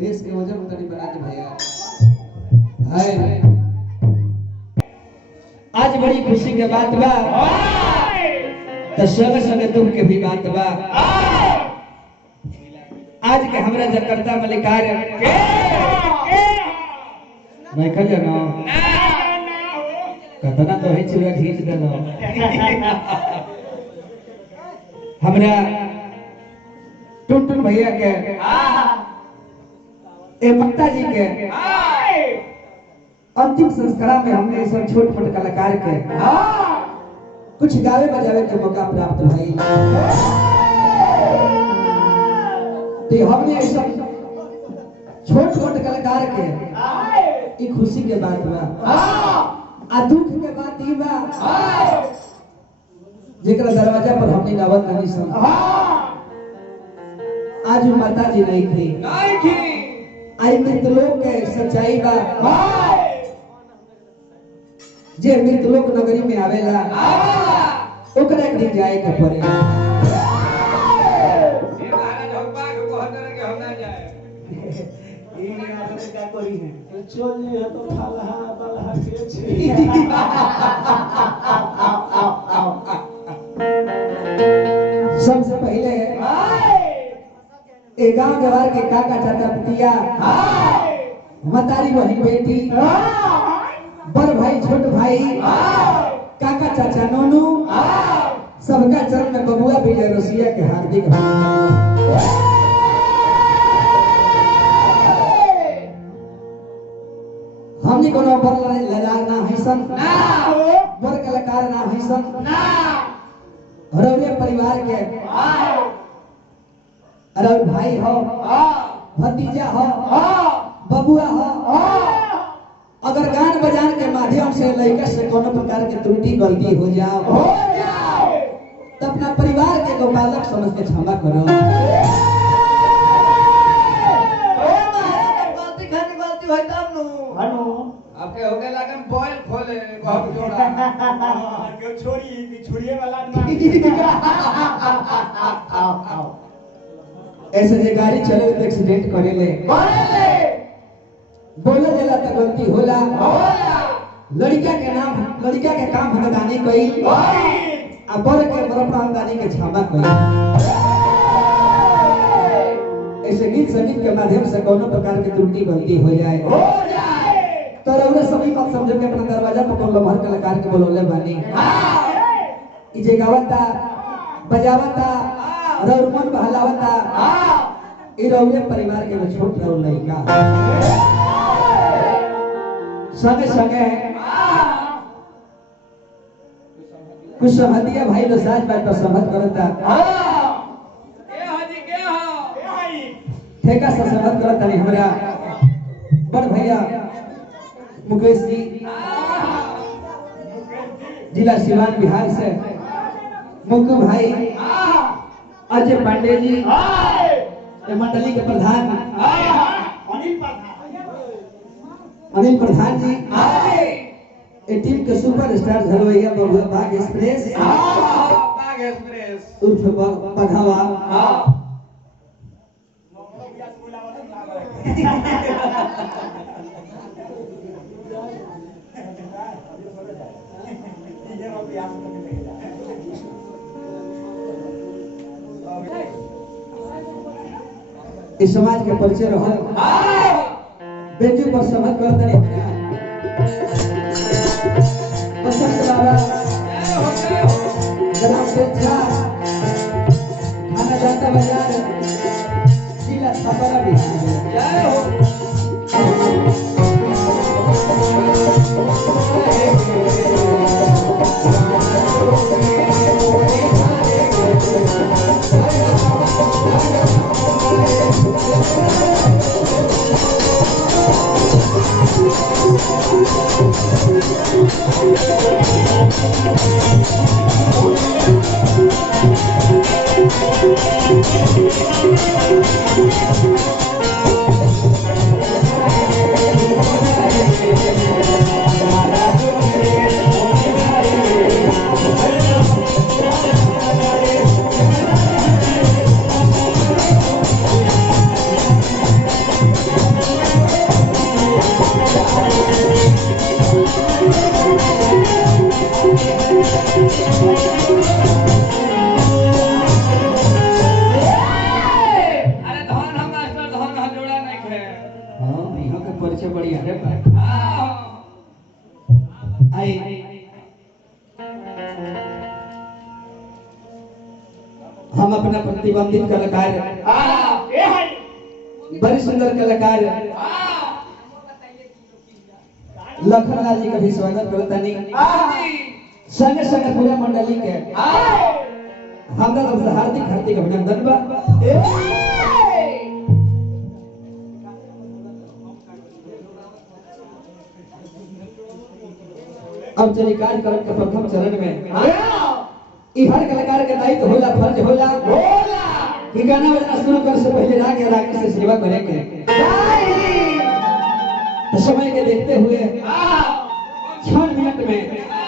Base के वजन तनी बना के भैया है। आज बड़ी खुशी के बात बा तो संग संग दुख के भी बात बा। आज के हमरा जकार्ता मलिकार मैं कह जाना कतना तो है चुरा खींच देना हमरा टुनटुन भैया के ए मक्ता जी के अंतिम संस्कार में हमने सब छोट छोट कलाकार के कुछ गावे बजावे के मौका प्राप्त भई। तो हमने सब छोट छोट कलाकार के ई खुशी के बात बा आ दुख के बात ई बा जेकरा दरवाजा पर हमने गावत नहीं सुन आज माता जी नहीं थी आई मृतलोक के सच्चाई बा जे मृतलोक नगरी में आवेला ओकरा एक दिन जाए के पड़े। ये महाराज हब्बा के कहत रहे कि हम ना जाए ई आदमी का करी है चल जे तो फलहा बलहा के छी। सबसे पहले ए गांव जवार के काका चाचा पितिया मतारी बहन बेटी बड़ भाई छोट भाई काका चाचा नोनू सबका चरण में बबुआ विजय रोसिया के हार्दिक हमनी कोनो बड़ लजार ना हैसन बड़ कलाकार ना हैसन रौरे परिवार के अरे भाई हो भतीजा हो बबुआ हो अगर गान बजान के माध्यम से लड़का से कोनो प्रकार के त्रुटि गलती हो जाओ तो अपना परिवार के गोपालक समझ के क्षमा करो। गलती होई तब नु हनु आपके हो गए लगन बॉयल खोले बहुत जोड़ा के छोरी छुरिए वाला ना ऐसे जे गाड़ी चले तो एक्सीडेंट करे ले बोला जला तो गलती होला लड़का के काम हनदानी कई आ बड़ के बड़ हनदानी के क्षमा कई। ऐसे गीत संगीत के माध्यम से कोनो प्रकार की त्रुटि गलती हो जाए तो रउरे सभी बात समझ के अपना दरवाजा पर कोनो लम्हर कलाकार के बोलौले बानी ई जे गावता बजावता रउर मन बहलावता ई रउरे परिवार के छोट रउ लइका संगे संगे कुछ समझिया भाई लो साज बात पर समझ करता ए हाजी के हो ए भाई ठेका से समझ करता नहीं हमरा बड़ भैया मुकेश जी जिला सिवान बिहार से मुक्कू भाई अजय पांडे जी मंडली के प्रधान अनिल प्रधान जी ए टीम के सुपरस्टार झरवैया बाग एक्सप्रेस उर्फ बघावा इस समाज के परिचय रहल बेटी पर समझ करता नहीं बसंत बाबा जनाब बेचा खाना जाता बाजार जिला छपरा बिहार जय हो। बढ़िया रे आई हम अपना प्रतिबंधित कलाकार बड़ी सुंदर कलाकार लखनलाल जी का भी स्वागत करता नहीं संगे संगे पूरे मंडली के हमरा तरफ से हार्दिक हार्दिक अभिनंदन बा। अब चली कार्यक्रम के प्रथम चरण में ई हर कलाकार के दायित्व होला, फर्ज होला कि गाना बजाना शुरू कर से पहले राग या राग से सेवा करे के तो समय के देखते हुए 6 मिनट में